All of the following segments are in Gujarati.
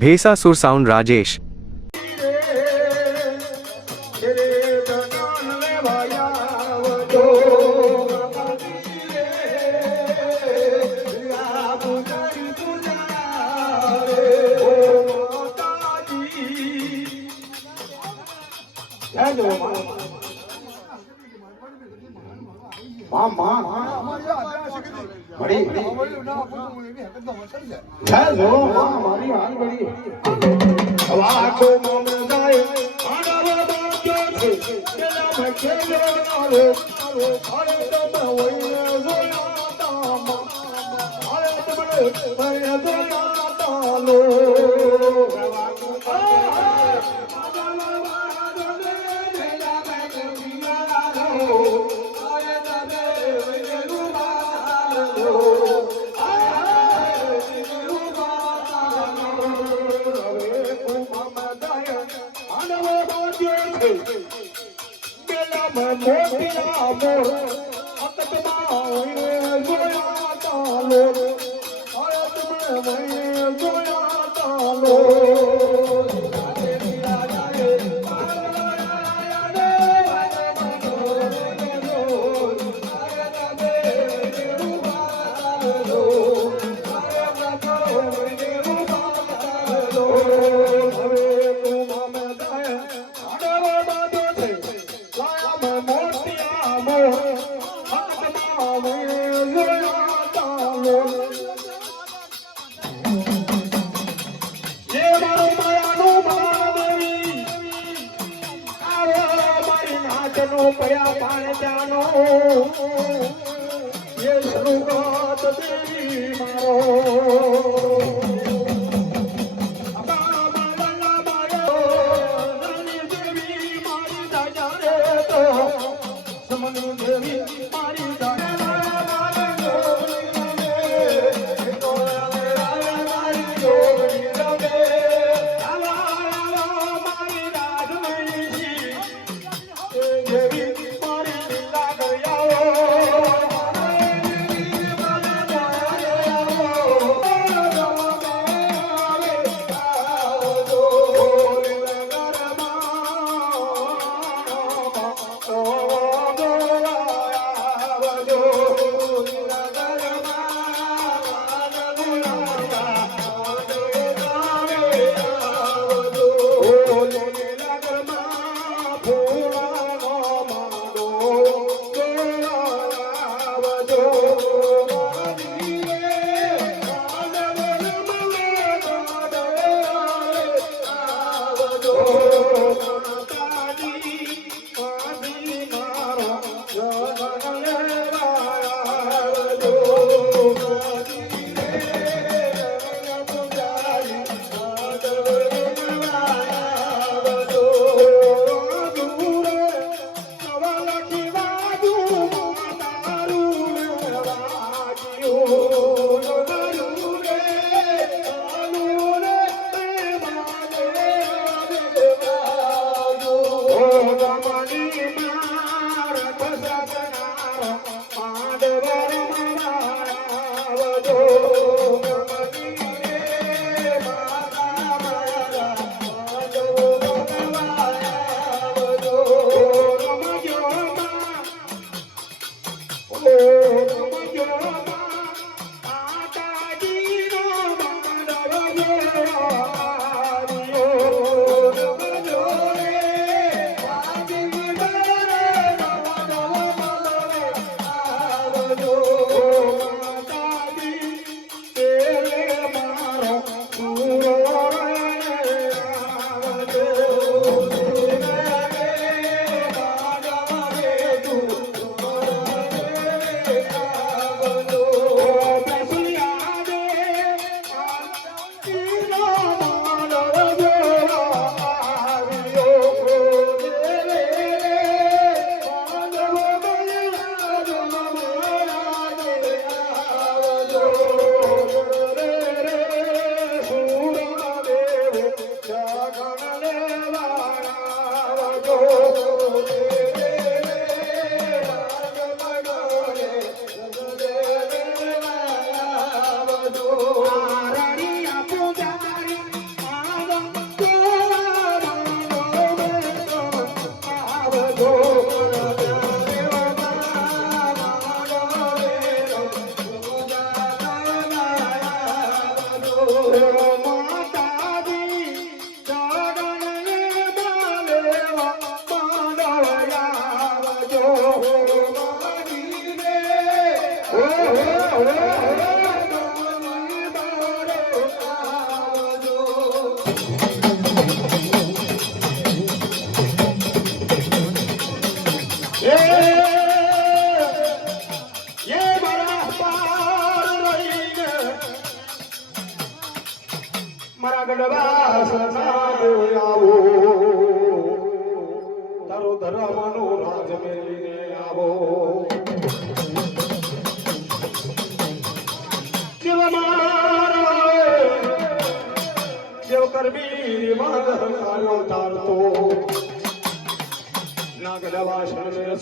ભેસાસુર સાઉન્ડ રાજેશ. મારી હાલ વળી વાકો મમ જાય. આડાવા બાજો છે તેના ભકે લેવાનો અરે, તમ વઈને જોયા તામા અરે તમણે વઈને જોયા તાલો પડ્યા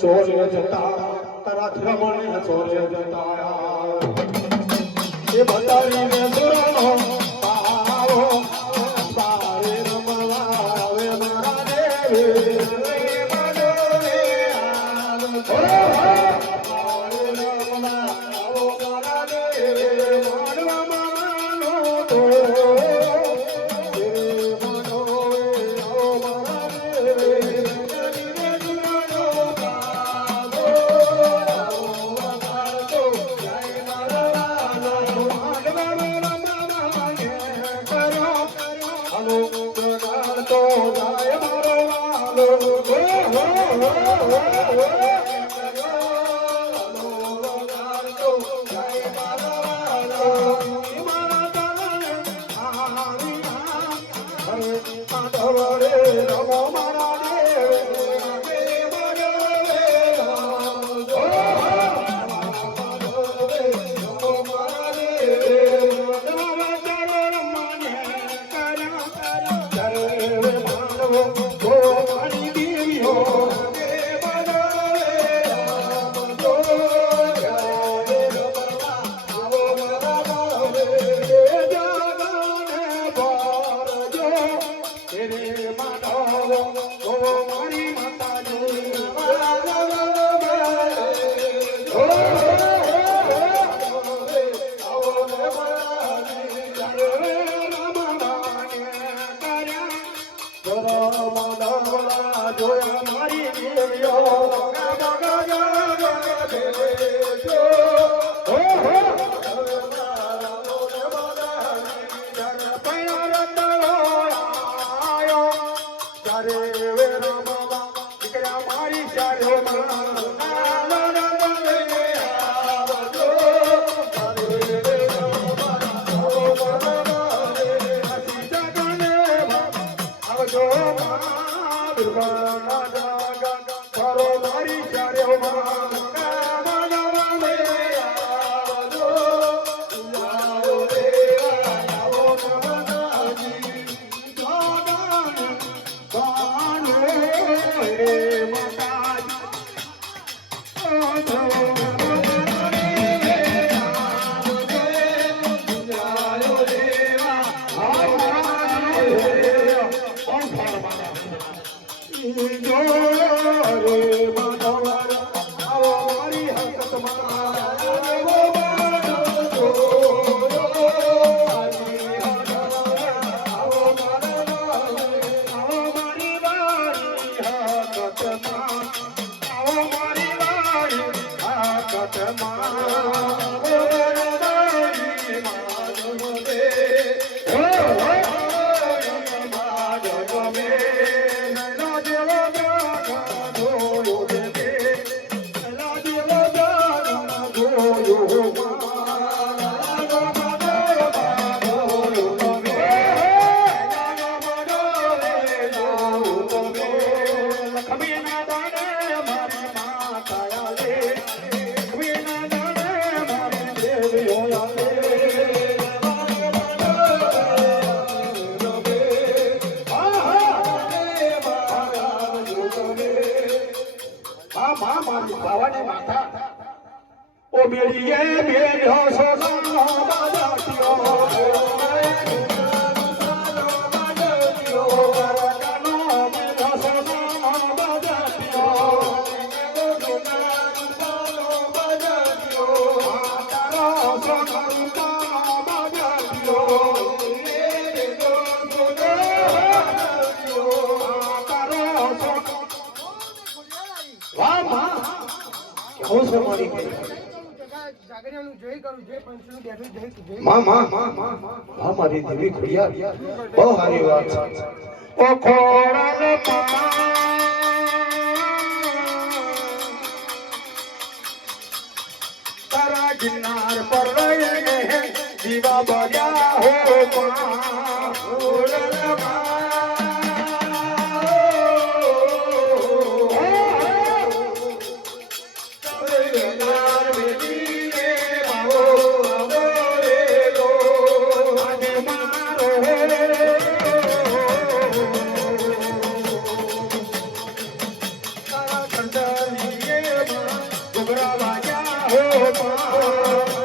સૂર્ય જતા તારા રમણીય સૂર્ય જતા એ ભતારીને સુરનો તારો તારે રમવા આવે Whoa, whoa, whoa. માં માં માં મારી દેવી ખુડિયા બહુ સારી વાત. છે ઓ ખોડા Bye.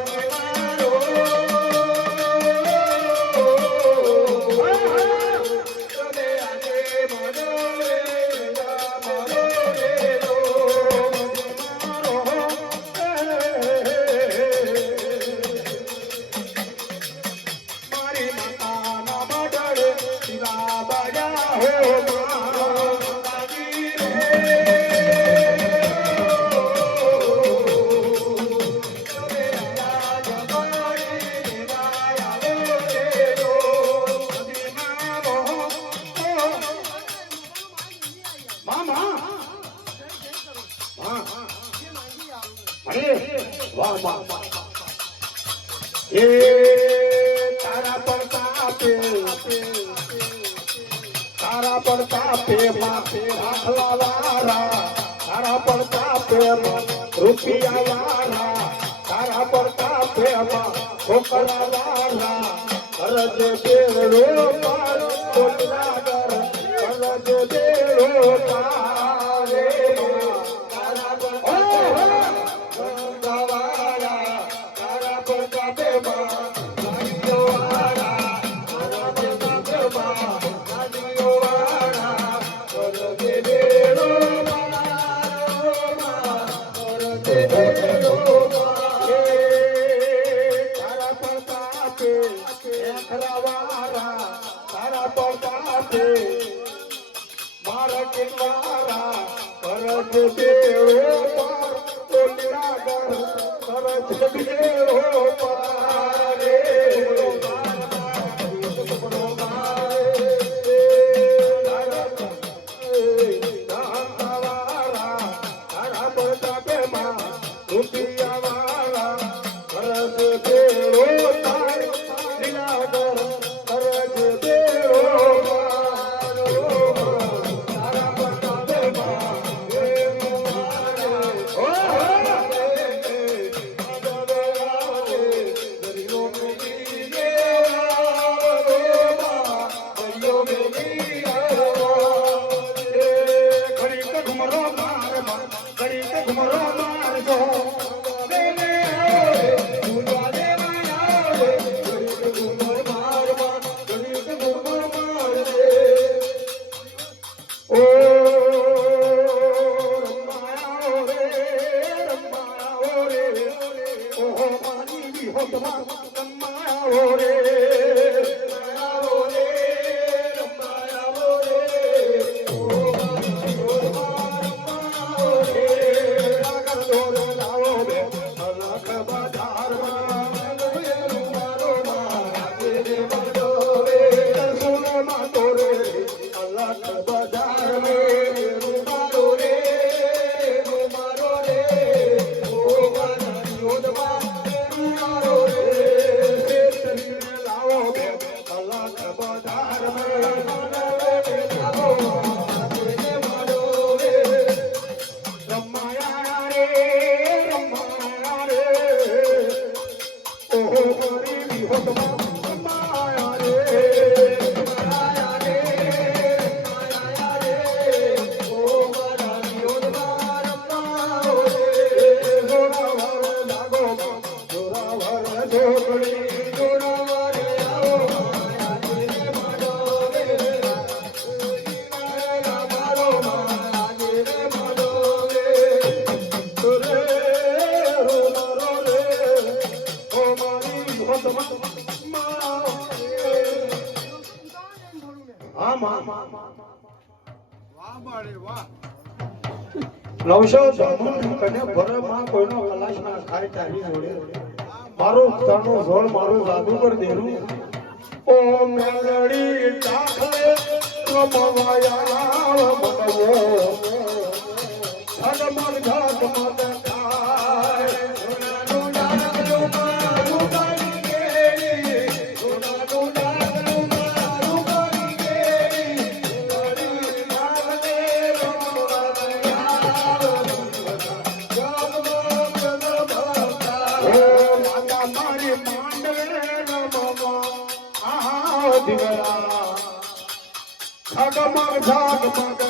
માં ખોખરા વાળા વારા તારા પડતાતે મારા કે પરત દેવો Bye. લવશો ધર્મનું કને ભરમાં કોઈનો કલાશ ના થાય તારી જોડે. મારું તણું જોડ મારું જાદુ પર દેરું ઓ મેલડી ટાખલે રમવાયા રાવ બનવો ધન મન dog, dog, dog.